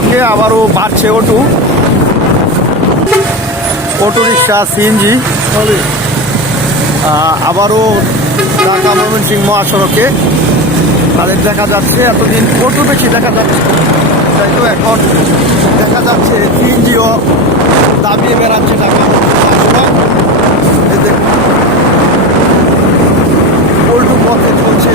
মহাসড়কে আবারও বাড়ছে অটো। Auto rickshaw, CNG. আবারও ঢাকা ময়মনসিংহ মহাসড়কে। তাদের দেখা যাচ্ছে, এতদিন অটো বেশি দেখা যাচ্ছে। তাই তো এখন দেখা যাচ্ছে সিএনজিও দাবিয়ে বেড়াচ্ছে ঢাকা মহাসড়ক। এই দেখুন উল্টো পথে চলছে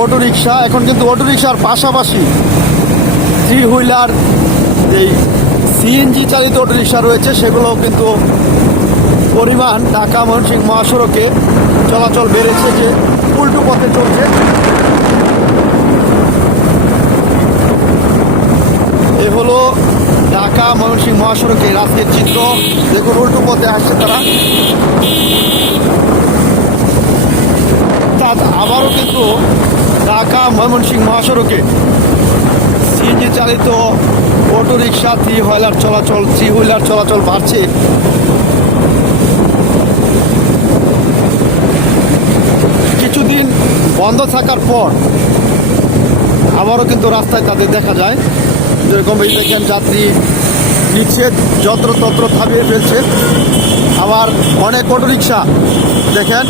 অটো রিক্সা এখন কিন্তু অটো রিক্সার পাশাপাশি থ্রি হুইলার এই সিএনজি চালিত অটো রিক্সা রয়েছে, সেগুলোও কিন্তু পরিমাণ ঢাকা, ময়মনসিংহ মহাসড়কে চলাচল বেড়েছে, যে উল্টো পথে চলছে। এ হলো ঢাকা, ময়মনসিংহ মহাসড়কে আজকের চিত্র। দেখুন, উল্টো পথে আসছে তারা অর্থাৎ আবারও কিন্তু ঢাকা ময়মনসিংহ মহাসড়কে সিএনজি চালিত অটো রিক্সা থ্রি হুইলার চলাচল থ্রি হুইলার চলাচল বাড়ছে। কিছুদিন বন্ধ থাকার পর আবারও কিন্তু রাস্তায় তাদের দেখা যায়। যেরকম এই দেখেন যাত্রী নিচ্ছে যত্রতত্র থামিয়ে ফেলছে। আবার অনেক অটো রিক্সা দেখেন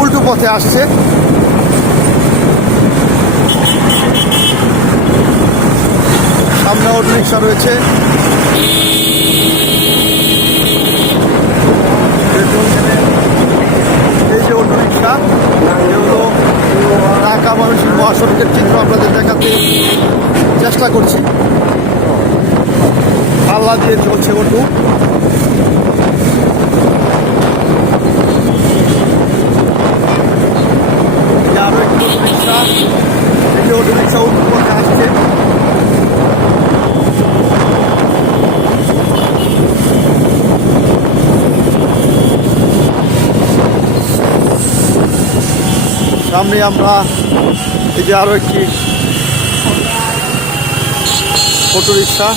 উল্টো পথে আসছে। সামনে অটো রিক্সা রয়েছে। এই যে অটো রিক্সা এগুলো ঢাকা মানুষের মহাসড়কের চিত্র আপনাদের দেখাতে চেষ্টা করছি। পাল্লা দিয়ে চলছে অটো। আরও একটি এই যে অটো রিক্সা উল্টো পথে আসছে সামনে আমরা এই যে আরও একটি অটো রিক্সা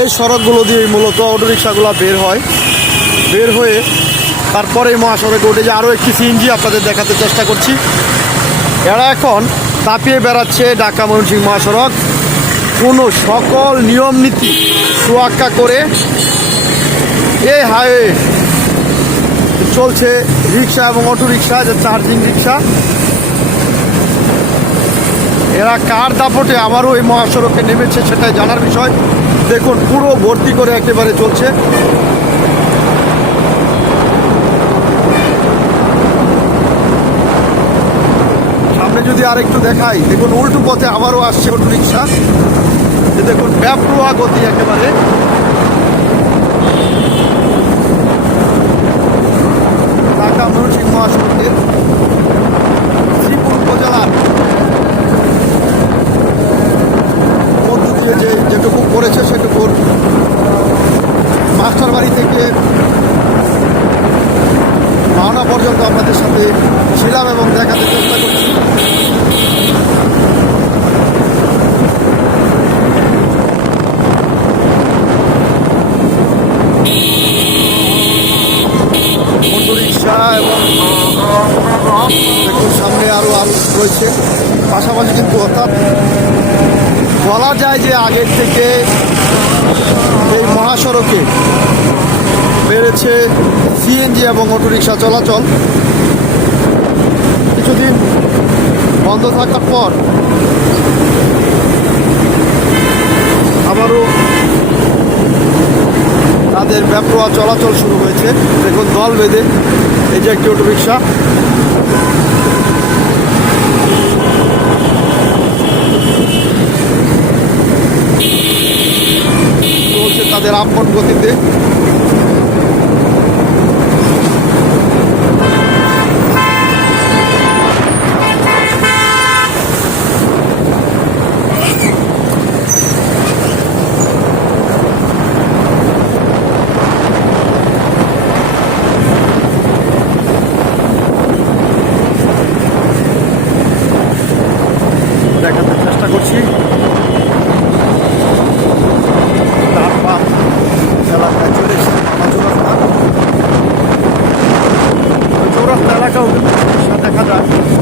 এই সড়কগুলো দিয়ে মূলত অটো রিক্সাগুলো বের হয়। বের হয়ে তারপরে মহাসড়কে উঠে যে আরও একটি সিএনজি আপনাদের দেখাতে চেষ্টা করছি। এরা এখন তাপিয়ে বেড়াচ্ছে ঢাকা ময়মনসিংহ মহাসড়ক। কোনো সকল নিয়ম নীতি তোয়াক্কা করে এই হাইওয়ে চলছে রিক্সা এবং অটো রিক্সা, যে চার্জিং রিক্সা। এরা কার দাপটে আবারও এই মহাসড়কে নেমেছে সেটাই জানার বিষয়। দেখুন, পুরো ভর্তি করে একেবারে চলছে। সামনে যদি আর একটু দেখাই, দেখুন, উল্টো পথে আবারও আসছে অটো রিক্সা। দেখুন ব্যাপ্রোয়া গতি একেবারে ঢাকা ময়মনসিংহ মহাসড়কের শ্রীপুর উপজেলার মধ্য দিয়ে যে যেটুকু করেছে সেটুকুর মাস্টার বাড়ি থেকে ভাওনা পর্যন্ত আপনাদের সাথে ছিলাম এবং দেখাতে চেষ্টা করছি। এবং সামনে আরও আরও রয়েছে। পাশাপাশি কিন্তু অর্থাৎ বলা যায় যে আগের থেকে এই মহাসড়কে বেড়েছে সিএনজি এবং অটোরিকশা চলাচল। কিছুদিন বন্ধ থাকার পর আবারও তাদের ব্যাপরোয়া চলাচল শুরু হয়েছে। দেখুন দল বেঁধে, এই যে একটি অটোরিকশা। আপন গতিতে। দেখাতে চেষ্টা করছি। kaldım. Şurada kadar.